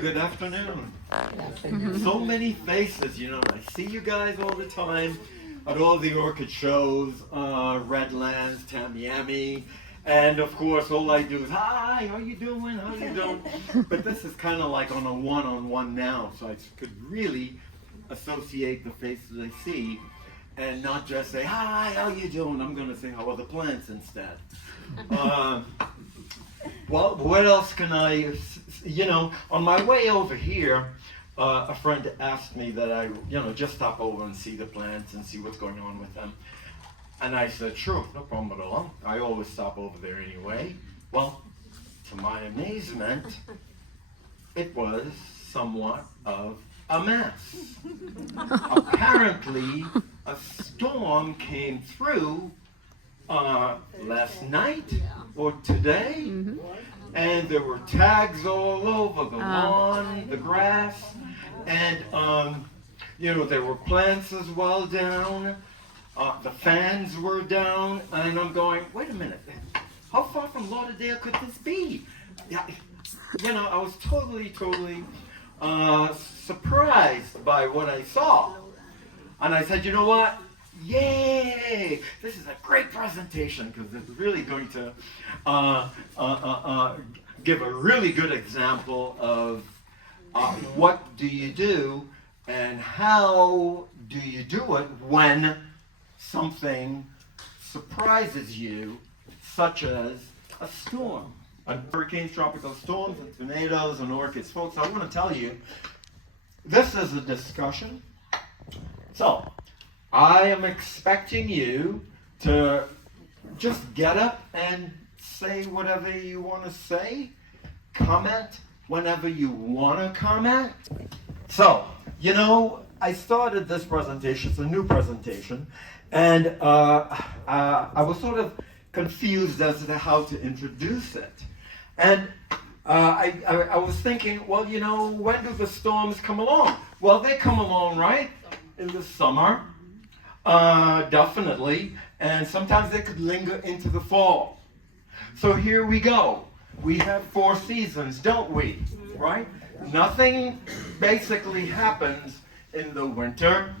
Good afternoon. So many faces, I see you guys all the time at all the orchid shows, Redlands, Tamiami, and of course all I do is, hi, how you doing, how you doing? But this is kind of like on a one-on-one now, so I could really associate the faces I see and not just say, hi, how you doing? I'm going to say, how are the plants instead? Well, what else can I, on my way over here, a friend asked me that I, just stop over and see the plants and see what's going on with them. And I said, sure, no problem at all. I always stop over there anyway. Well, to my amazement, it was somewhat of a mess. Apparently, a storm came through last night or today, and there were tags all over the lawn, the grass, and there were plants as well down. The fans were down, and I'm going, wait a minute, how far from Lauderdale could this be? Yeah, I was totally surprised by what I saw, and I said, you know what? Yay! This is a great presentation because it's really going to give a really good example of what do you do and how do you do it when something surprises you, such as a storm. Hurricanes, tropical storms, and tornadoes and orchids. Folks, I want to tell you, this is a discussion. So, I am expecting you to just get up and say whatever you want to say, comment whenever you want to comment. So, I started this presentation, it's a new presentation, and I was sort of confused as to how to introduce it. And I was thinking, well, when do the storms come along? Well, they come along, right, in the summer. Definitely, and sometimes they could linger into the fall. So here we go. We have 4 seasons, don't we? Right? Nothing basically happens in the winter.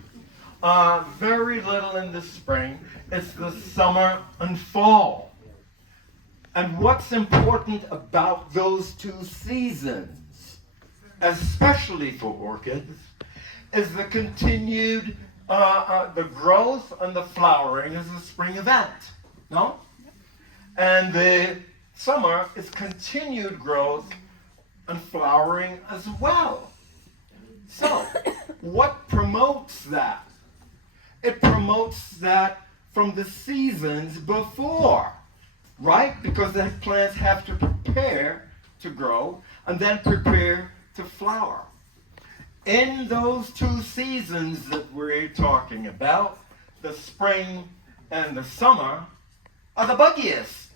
Very little in the spring. It's the summer and fall. And what's important about those 2 seasons, especially for orchids, is the continued the growth and the flowering is a spring event, no? And the summer is continued growth and flowering as well. So, what promotes that? It promotes that from the seasons before, right? Because the plants have to prepare to grow and then prepare to flower. In those 2 seasons that we're talking about, the spring and the summer, are the buggiest,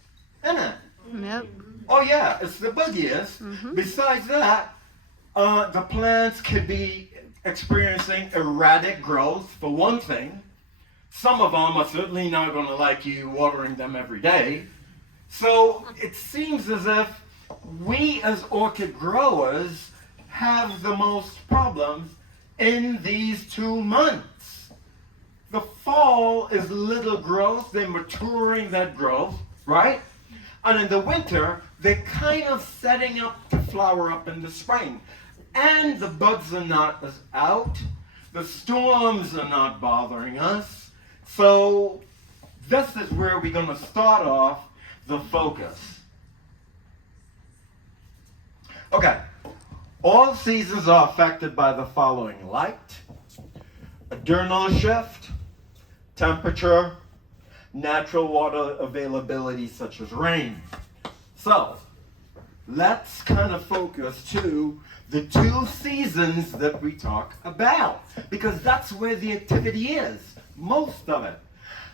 isn't it? Yep. Oh yeah, it's the buggiest. Besides that, the plants could be experiencing erratic growth, for one thing. Some of them are certainly not going to like you watering them every day. So it seems as if we as orchid growers have the most problems in these 2 months. The fall is little growth, they're maturing that growth, right? And in the winter, they're kind of setting up to flower up in the spring. And the buds are not as out, the storms are not bothering us. So this is where we're going to start off the focus. Okay. All seasons are affected by the following: light, a diurnal shift, temperature, natural water availability such as rain. So, let's kind of focus to the 2 seasons that we talk about, because that's where the activity is, most of it.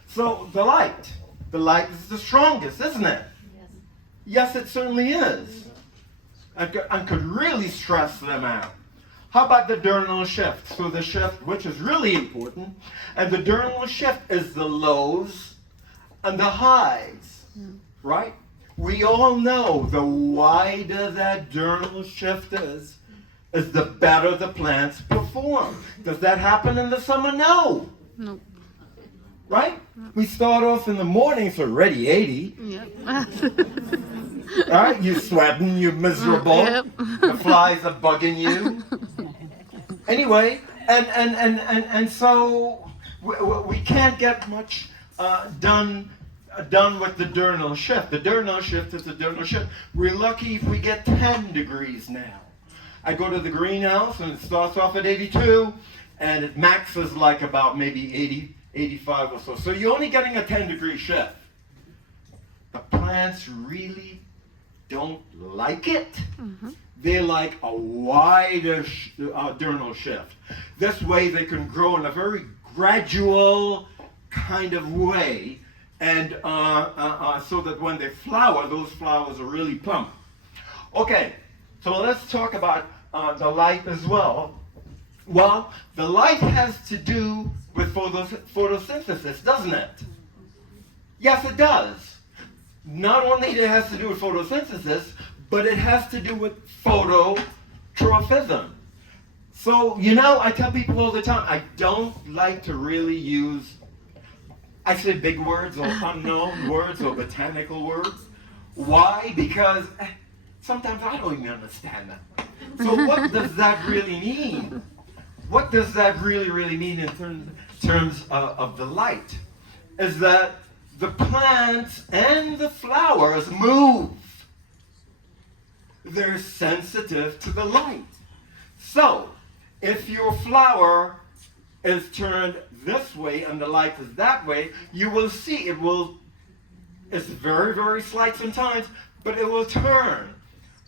So, the light is the strongest, isn't it? Yes, it certainly is. And could really stress them out. How about the diurnal shift? So the shift, which is really important, and the diurnal shift is the lows and the highs, right? We all know the wider that diurnal shift is, is the better the plants perform. Does that happen in the summer? No. Nope. Right? We start off in the morning, so already 80. Yep. Right? You're sweating, you're miserable. Yep. The flies are bugging you. Anyway, and so we can't get much done with the diurnal shift. The diurnal shift is the diurnal shift. We're lucky if we get 10 degrees now. I go to the greenhouse and it starts off at 82 and it maxes like about maybe 80, 85 or so. So you're only getting a 10-degree shift. The plants really don't like it. Mm-hmm. They like a wider diurnal shift. This way they can grow in a very gradual kind of way, and so that when they flower, those flowers are really plump. Okay, so let's talk about the light as well. Well, the light has to do with photosynthesis, doesn't it? Yes, it does. Not only it has to do with photosynthesis, but it has to do with phototrophism. So, you know, I tell people all the time, I don't like to really use, I say big words or unknown words or botanical words. Why? Because sometimes I don't even understand them. So what does that really mean? What does that really mean in terms of the light? Is that the plants and the flowers move. They're sensitive to the light. So, if your flower is turned this way and the light is that way, you will see it's very, very slight sometimes, but it will turn.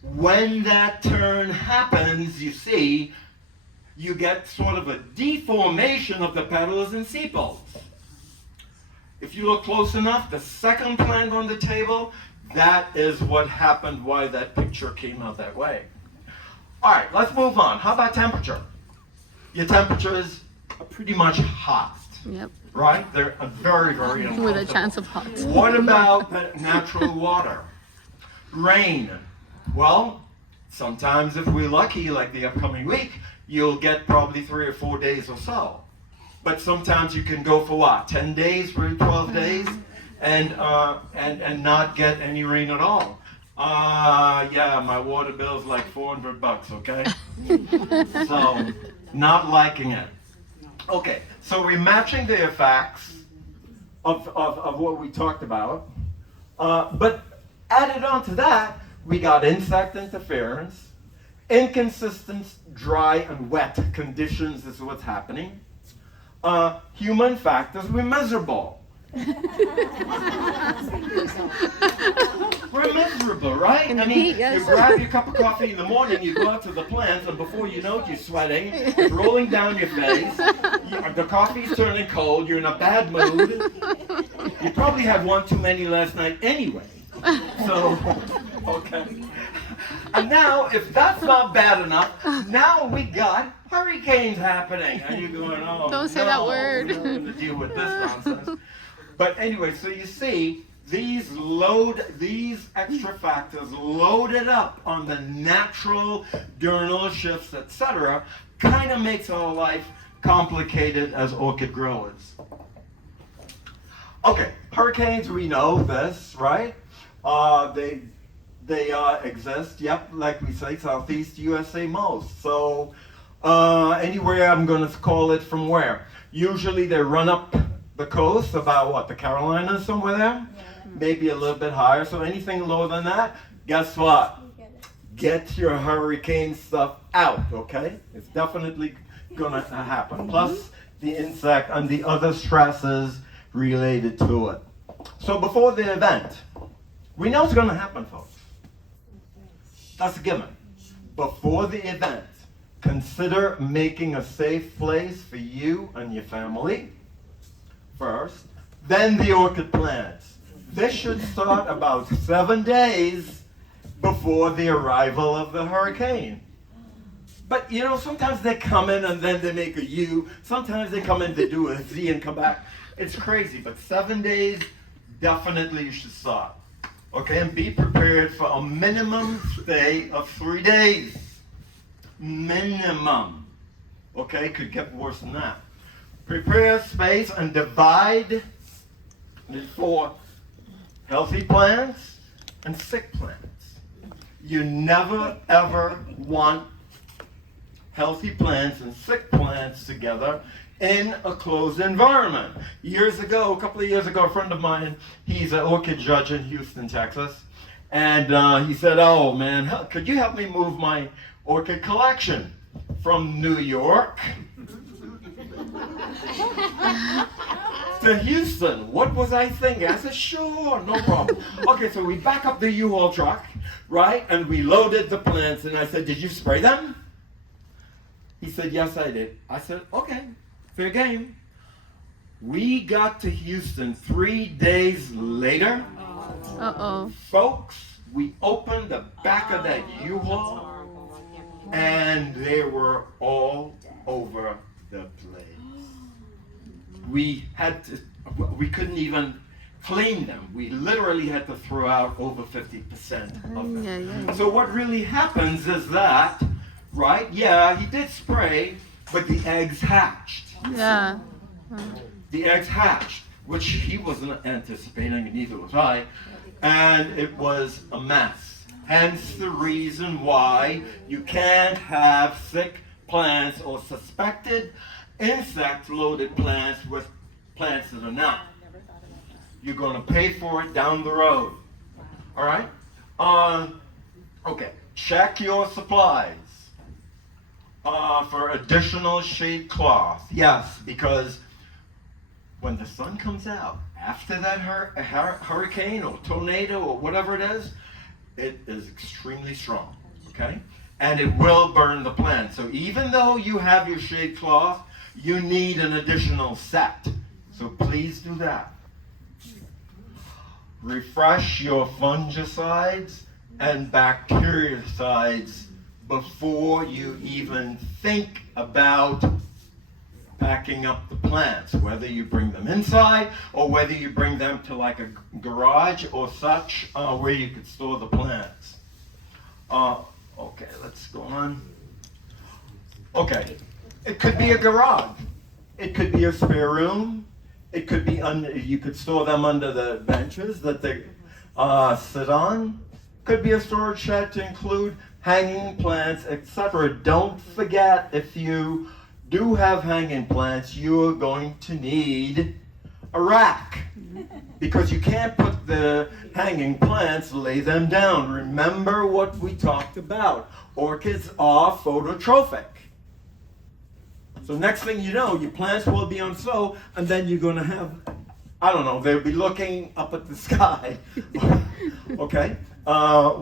When that turn happens, you see, you get sort of a deformation of the petals and sepals. If you look close enough, the second plant on the table, that is what happened, why that picture came out that way. All right, let's move on. How about temperature? Your temperatures are pretty much hot. Yep. Right? They're very, very uncomfortable. With a chance of hot. What about the natural water? Rain. Well, sometimes if we're lucky, like the upcoming week, you'll get probably 3 or 4 days or so. But sometimes you can go for what? 10 days, 12 days, and not get any rain at all. Yeah, my water bill's like $400, okay? So, not liking it. Okay, so we're matching the effects of what we talked about. But added on to that, we got insect interference, inconsistent dry and wet conditions is what's happening. Human factors, we're miserable. We're miserable, right? I mean, you grab your cup of coffee in the morning, you go out to the plants, and before you know it, you're sweating, it's rolling down your face, the coffee's turning cold, you're in a bad mood. You probably had one too many last night anyway. So, okay. And now, if that's not bad enough, now we got hurricanes happening. And you're going, oh, don't say that word. We're not going to deal with this nonsense. But anyway, so you see, these extra factors loaded up on the natural diurnal shifts, etc., kind of makes our life complicated as orchid growers. Okay, hurricanes, we know this, right? They exist, yep, like we say, Southeast USA most. So anywhere, I'm going to call it from where? Usually they run up the coast, about what, the Carolinas, somewhere there? Yeah. Maybe a little bit higher. So anything lower than that, guess what? Get your hurricane stuff out, okay? It's definitely going to happen. Plus the insect and the other stresses related to it. So before the event, we know it's going to happen, folks. That's a given. Before the event, consider making a safe place for you and your family first, then the orchid plants. This should start about 7 days before the arrival of the hurricane. But you know, sometimes they come in and then they make a U. Sometimes they come in, they do a Z and come back. It's crazy, but 7 days, definitely you should start. Okay, and be prepared for a minimum stay of 3 days. minimum. Okay, could get worse than that. Prepare space and divide it for healthy plants and sick plants. You never ever want healthy plants and sick plants together in a closed environment. A couple of years ago, a friend of mine, he's an orchid judge in Houston, Texas, and he said, oh man, could you help me move my orchid collection from New York to Houston? What was I thinking? I said, sure, no problem. Okay, so we back up the U-Haul truck, right? And we loaded the plants, and I said, did you spray them? He said, yes, I did. I said, okay, fair game. We got to Houston 3 days later. Uh-oh. Folks, we opened the back of that U-Haul, and they were all over the place. We couldn't even clean them. We literally had to throw out over 50% of them. So what really happens is that, right, yeah, he did spray, but the eggs hatched. Yeah. The eggs hatched, which he wasn't anticipating, and neither was I, and it was a mess. Hence the reason why you can't have sick plants or suspected insect-loaded plants with plants that are not. You're going to pay for it down the road. All right? Okay. Check your supplies for additional shade cloth. Yes, because when the sun comes out, after that hurricane or tornado or whatever it is extremely strong, okay? And it will burn the plant. So even though you have your shade cloth, you need an additional set. So please do that. Refresh your fungicides and bactericides before you even think about packing up the plants, whether you bring them inside or whether you bring them to like a garage or such where you could store the plants. Okay, let's go on. Okay, it could be a garage. It could be a spare room. It could be you could store them under the benches that they sit on. Could be a storage shed to include hanging plants, etc. Don't forget, if you do have hanging plants, you are going to need a rack, because you can't put the hanging plants, lay them down. Remember what we talked about. Orchids are phototrophic. So next thing you know, your plants will be on slow, and then you're going to have, I don't know, they'll be looking up at the sky, okay,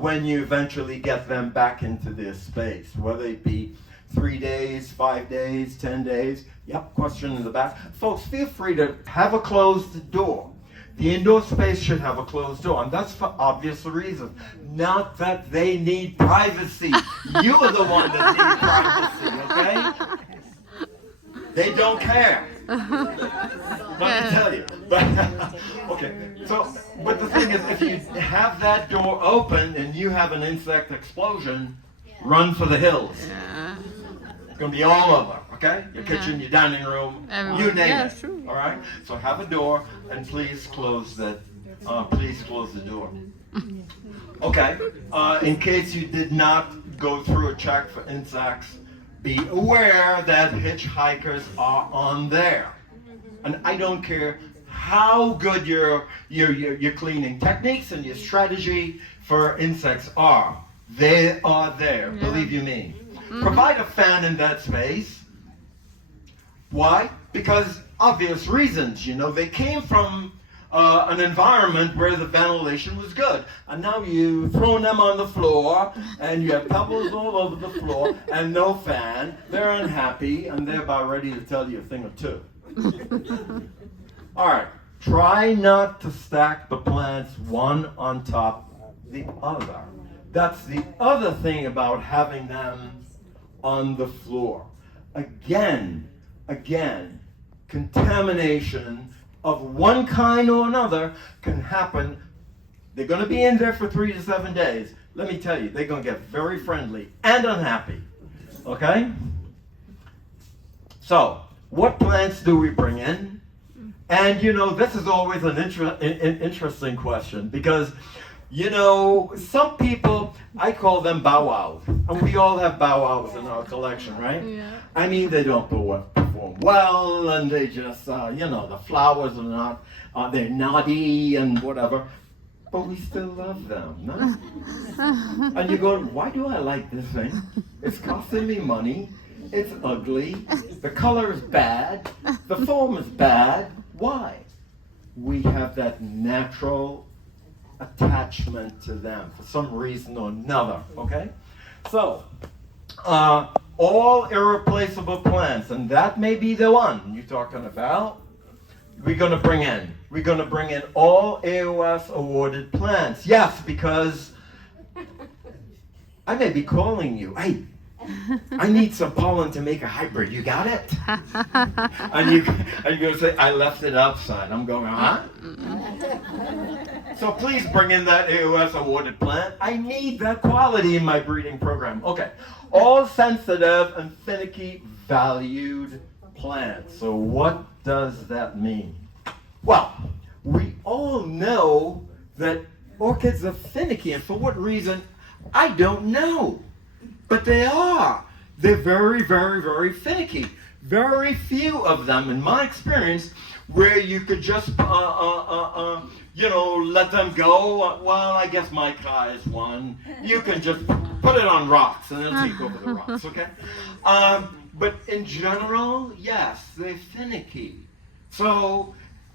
when you eventually get them back into their space, whether it be 3 days, 5 days, 10 days. Yep, question in the back. Folks, feel free to have a closed door. The indoor space should have a closed door, and that's for obvious reasons. Not that they need privacy. You are the one that needs privacy, okay? They don't care. Let me tell you. Okay, so, but the thing is, if you have that door open and you have an insect explosion, run for the hills. It's going to be all over, okay? Your kitchen, your dining room, you name it. True. All right? So have a door, and please close the door. Okay, in case you did not go through a check for insects, be aware that hitchhikers are on there. And I don't care how good your cleaning techniques and your strategy for insects are. They are there, believe you me. Provide a fan in that space. Why? Because obvious reasons. You know, they came from an environment where the ventilation was good. And now you've thrown them on the floor, and you have pebbles all over the floor, and no fan. They're unhappy, and they're about ready to tell you a thing or two. All right. Try not to stack the plants one on top of the other. That's the other thing about having them on the floor. Again, contamination of one kind or another can happen. They're going to be in there for 3 to 7 days. Let me tell you, they're going to get very friendly and unhappy. Okay? So, what plants do we bring in? And you know, this is always an interesting question because, you know, some people, I call them bow wows. And we all have bow wows in our collection, right? Yeah. I mean, they don't perform well, and they just, you know, the flowers are not, they're naughty and whatever. But we still love them, no? And you go, why do I like this thing? It's costing me money. It's ugly. The color is bad. The form is bad. Why? We have that natural attachment to them for some reason or another, okay? So, all irreplaceable plants, and that may be the one you're talking about, we're going to bring in. We're going to bring in all AOS awarded plants. Yes, because I may be calling you, hey, I need some pollen to make a hybrid. You got it? And you're going to say, I left it outside. I'm going, huh? So please bring in that AOS awarded plant. I need that quality in my breeding program. Okay. All sensitive and finicky valued plants. So what does that mean? Well, we all know that orchids are finicky, and for what reason, I don't know. But they are. They're very, very, very finicky. Very few of them, in my experience, where you could just, you know, let them go. Well, I guess my Kai is one. You can just put it on rocks, and it'll take over the rocks, okay? But in general, yes, they're finicky. So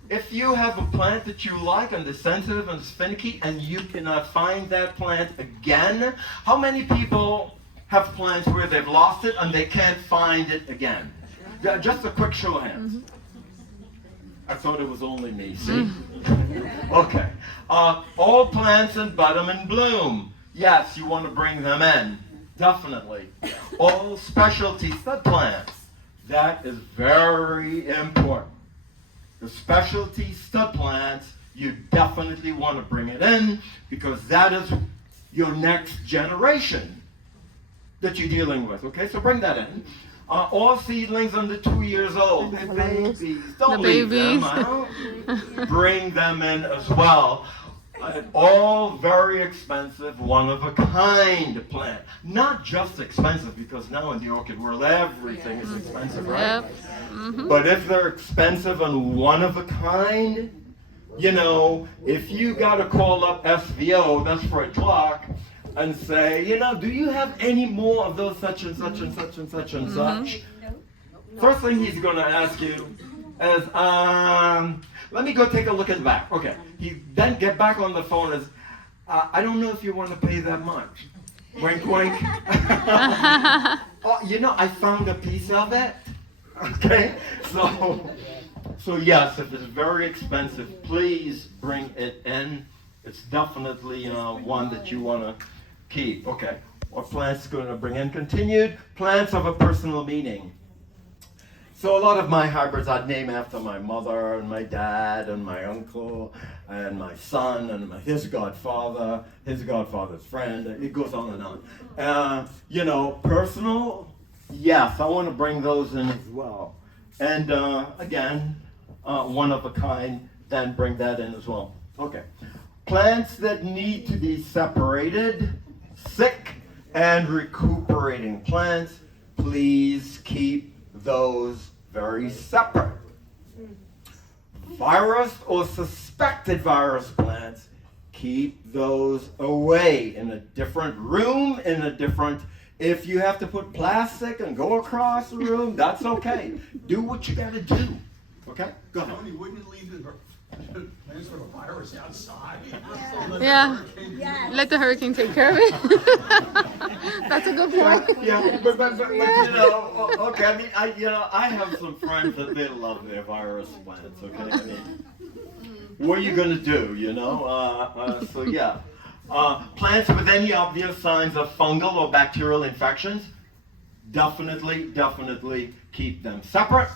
if you have a plant that you like and it's sensitive and it's finicky, and you cannot find that plant again, how many people have plants where they've lost it and they can't find it again? Yeah, just a quick show of hands. I thought it was only me, see? Okay. All plants in bottom and bloom. Yes, you want to bring them in. Definitely. All specialty stud plants. That is very important. The specialty stud plants, you definitely want to bring it in because that is your next generation that you're dealing with. Okay, so bring that in. All seedlings under 2 years old. They're babies. Don't leave them out. Bring them in as well. All very expensive, one-of-a-kind plant. Not just expensive, because now in the orchid world, everything is expensive, right? Yep. Mm-hmm. But if they're expensive and one-of-a-kind, you know, if you got to call up SVO, that's for a clock, and say, you know, do you have any more of those such and such and such and such and such? First thing he's going to ask you is, let me go take a look at the back. Okay. He then get back on the phone as, I don't know if you want to pay that much. Wink, wink. Oh, you know, I found a piece of it. Okay. So yes, if it's very expensive, please bring it in. It's definitely one that you want to keep. Okay. What plants going to bring in? Continued plants of a personal meaning. So a lot of my hybrids I'd name after my mother and my dad and my uncle and my son and his godfather, his godfather's friend. It goes on and on. You know, personal, yes, I want to bring those in as well. And again, one of a kind, then bring that in as well. Okay. Plants that need to be separated, sick and recuperating plants, please keep those very separate. Virus or suspected virus plants, keep those away in a different room, if you have to put plastic and go across the room, that's okay. Do what you gotta do. Okay? Go ahead. Tony, wouldn't you leave the plants for the virus outside? Yeah. Let the hurricane take care of it. That's a good point. Yeah, but you know, okay, I mean, I have some friends that they love their virus plants, okay? I mean, what are you gonna do, you know? So yeah. Plants with any obvious signs of fungal or bacterial infections, definitely keep them separate.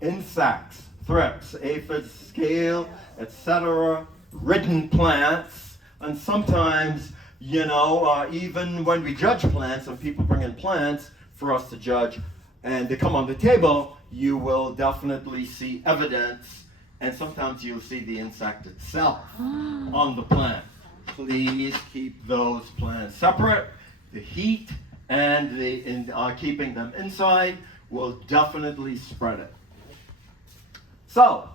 Insects, thrips, aphids, scale, etc., ridden plants, and sometimes Even when we judge plants and people bring in plants for us to judge and they come on the table, you will definitely see evidence, and sometimes you'll see the insect itself on the plant. Please keep those plants separate. The heat and keeping them inside will definitely spread it. So,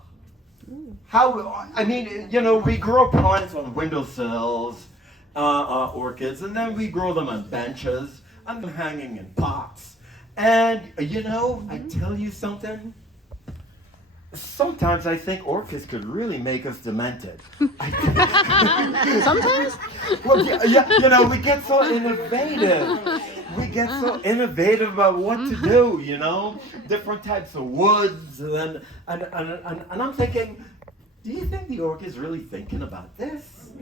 we grow plants on windowsills, orchids, and then we grow them on benches, and then hanging in pots. And, I tell you something, sometimes I think orchids could really make us demented. Sometimes? Well, we get so innovative. We get so innovative about what to do, different types of woods, and I'm thinking, do you think the orchid's really thinking about this?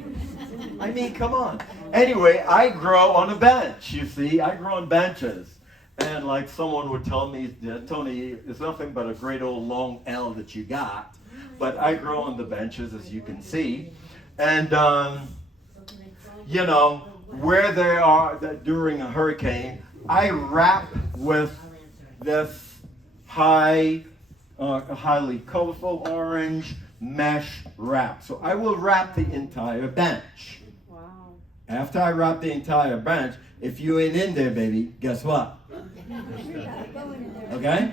I mean, come on. Anyway, I grow on a bench, you see. I grow on benches. And like someone would tell me, Tony, it's nothing but a great old long L that you got. But I grow on the benches, as you can see. And, where they are during a hurricane, I wrap with this highly colorful orange mesh wrap. So I will wrap the entire bench. Wow. After I wrap the entire bench, if you ain't in there, baby, guess what? Okay?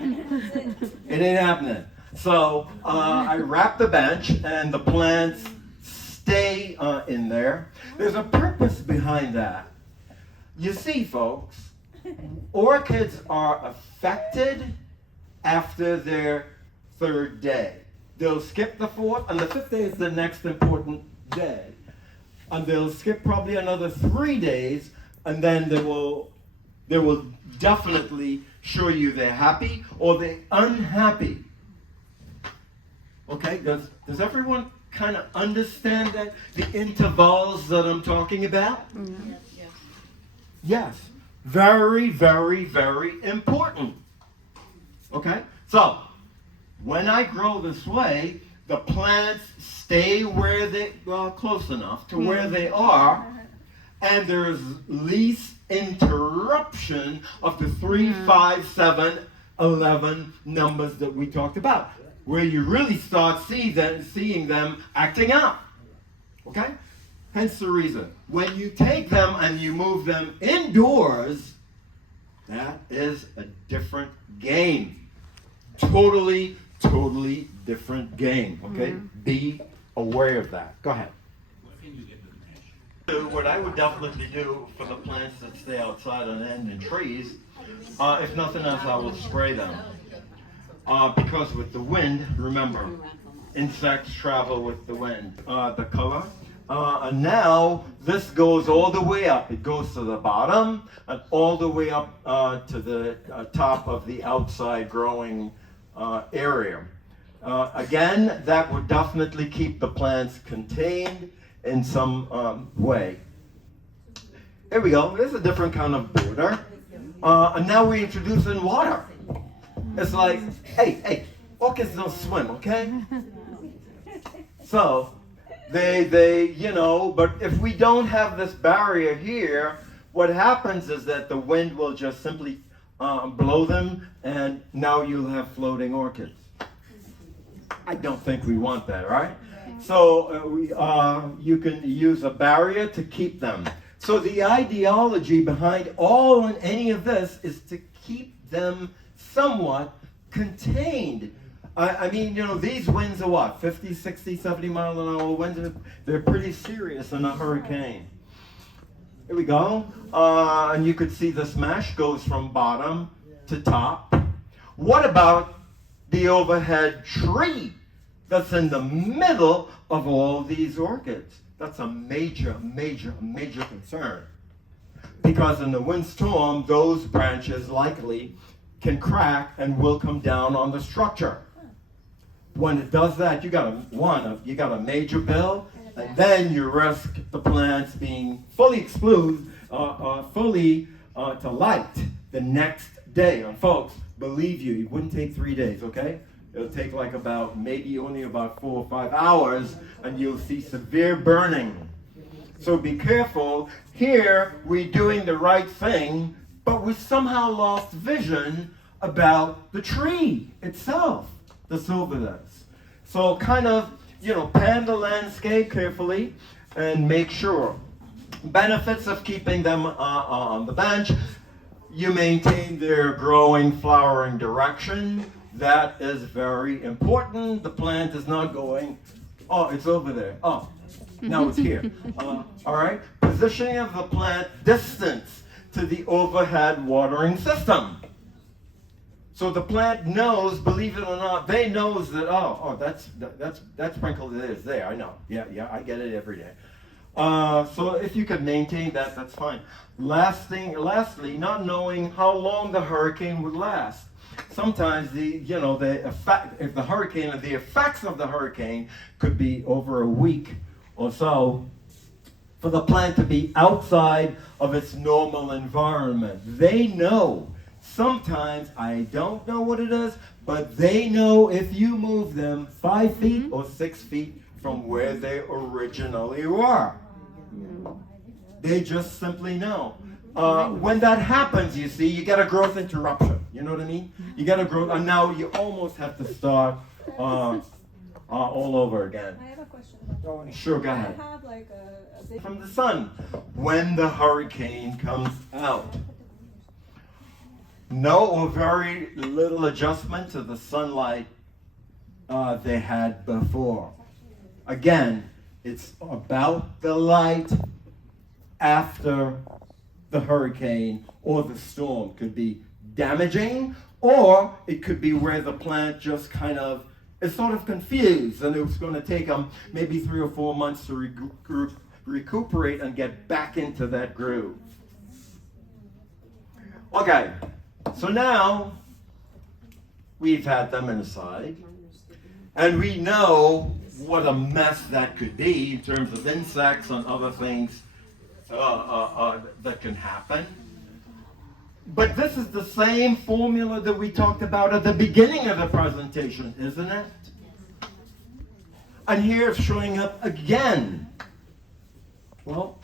It ain't happening. So I wrap the bench and the plants stay in there. There's a purpose behind that. You see, folks, orchids are affected after their third day. They'll skip the fourth, and the fifth day is the next important day. And they'll skip probably another 3 days, and then they will definitely show you they're happy or they're unhappy. Okay, does everyone kind of understand that? The intervals that I'm talking about? Mm-hmm. Yes. Very, very, very important. Okay? So, when I grow this way, the plants stay where they are, close enough to where they are, and there's least interruption of the 3, 5, 7, 11 numbers that we talked about, where you really start seeing them acting out. Okay? Hence the reason. When you take them and you move them indoors, that is a different game. Totally different game. Okay? Be aware of that. Go ahead. What I would definitely do for the plants that stay outside on end in trees, if nothing else, I will spray them. Because with the wind, remember, insects travel with the wind. The color. And now this goes all the way up. It goes to the bottom and all the way up to the top of the outside growing area. Again, that would definitely keep the plants contained in some way. Here we go. There's a different kind of border. And now we're introducing water. It's like, hey, orchids don't swim, okay? So, but if we don't have this barrier here, what happens is that the wind will just simply blow them, and now you'll have floating orchids. I don't think we want that, right? So you can use a barrier to keep them. So the ideology behind all and any of this is to keep them somewhat contained. I mean, these winds are what, 50, 60, 70 mile an hour winds? They're pretty serious in a hurricane. Here we go. And you could see this mesh goes from bottom to top. What about the overhead tree that's in the middle of all these orchids? That's a major concern. Because in the windstorm, those branches likely can crack and will come down on the structure. When it does that, you got a major bill, and then you risk the plants being fully exposed, to light the next day. And folks, believe you, it wouldn't take 3 days, okay? It'll take like maybe only about 4 or 5 hours, and you'll see severe burning. So be careful. Here, we're doing the right thing, but we somehow lost vision about the tree itself, the silveras. So kind of, pan the landscape carefully and make sure. Benefits of keeping them on the bench: you maintain their growing, flowering direction. That is very important. The plant is not going, oh, it's over there. Oh, now it's here. All right. Positioning of the plant, distance to the overhead watering system. So the plant knows, believe it or not, they knows that, that sprinkle is there. I know. Yeah, I get it every day. So if you could maintain that, that's fine. Lastly, not knowing how long the hurricane would last. Sometimes the effects of the hurricane could be over a week or so for the plant to be outside of its normal environment. They know. Sometimes, I don't know what it is, but they know if you move them 5 feet or 6 feet from where they originally were. They just simply know. When that happens, you see, you get a growth interruption. You know what I mean? You get a growth, and now you almost have to start all over again. I have a question about that. Sure, go ahead. I have like a big... From the sun, when the hurricane comes out. No or very little adjustment to the sunlight they had before. Again, it's about the light after the hurricane or the storm. Could be damaging, or it could be where the plant just kind of is sort of confused, and it's going to take them maybe 3 or 4 months to recuperate and get back into that groove. Okay, so now we've had them inside, and we know what a mess that could be in terms of insects and other things that can happen. But this is the same formula that we talked about at the beginning of the presentation, isn't it? And here it's showing up again. Well,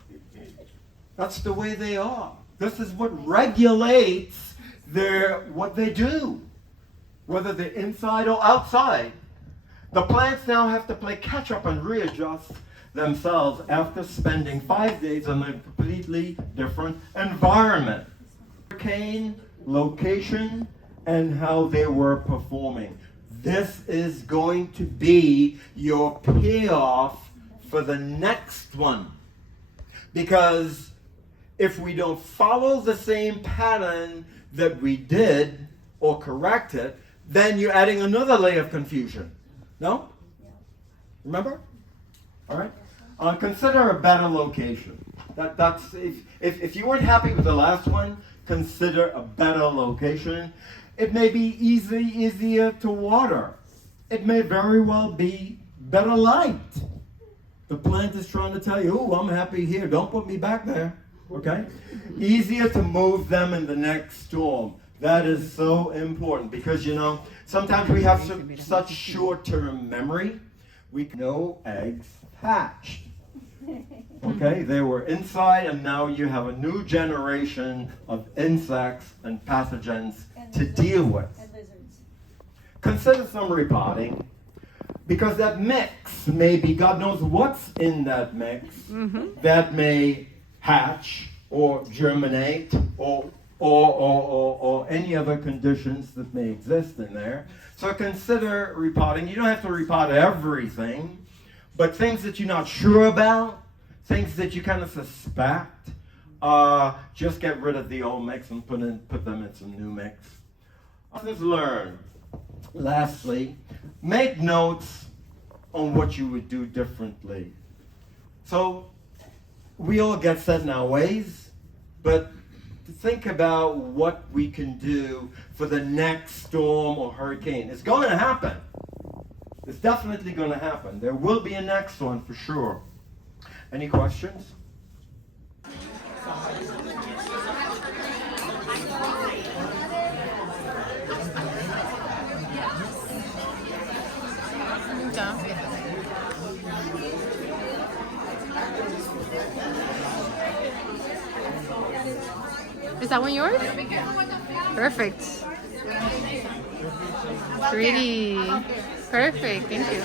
that's the way they are. This is what regulates what they do, whether they're inside or outside. The plants now have to play catch up and readjust themselves after spending 5 days in a completely different environment. Hurricane, location, and how they were performing. This is going to be your payoff for the next one. Because if we don't follow the same pattern that we did or correct it, then you're adding another layer of confusion. No? Remember? All right. Consider a better location. That's if you weren't happy with the last one, consider a better location. It may be easier to water. It may very well be better light. The plant is trying to tell you, oh, I'm happy here. Don't put me back there. Okay? Easier to move them in the next storm. That is so important because, sometimes we have such short-term memory. We know eggs hatched. Okay, they were inside, and now you have a new generation of insects and pathogens to deal with. And lizards. Consider some repotting, because that mix may be, God knows what's in that mix, that may hatch or germinate or any other conditions that may exist in there. So consider repotting. You don't have to repot everything, but things that you're not sure about, things that you kind of suspect, just get rid of the old mix and put them in some new mix. Lessons learned. Lastly, make notes on what you would do differently. So we all get set in our ways, but think about what we can do for the next storm or hurricane. It's going to happen. It's definitely going to happen. There will be a next one for sure. Any questions? Done. that one yours? Perfect. Pretty. Perfect. Thank you.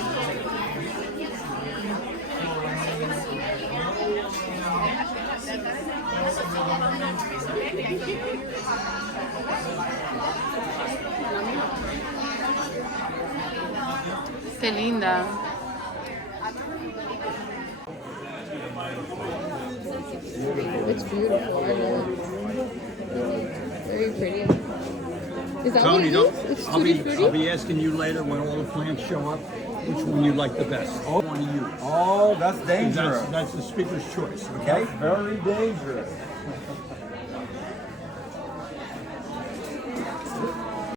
Qué linda. It's beautiful. I love it. Very pretty. Is that Tony, what it is? It's tutti frutti? I'll be asking you later when all the plants show up, which one you like the best. Which one to use. Oh, that's dangerous. That's the speaker's choice. That's very dangerous.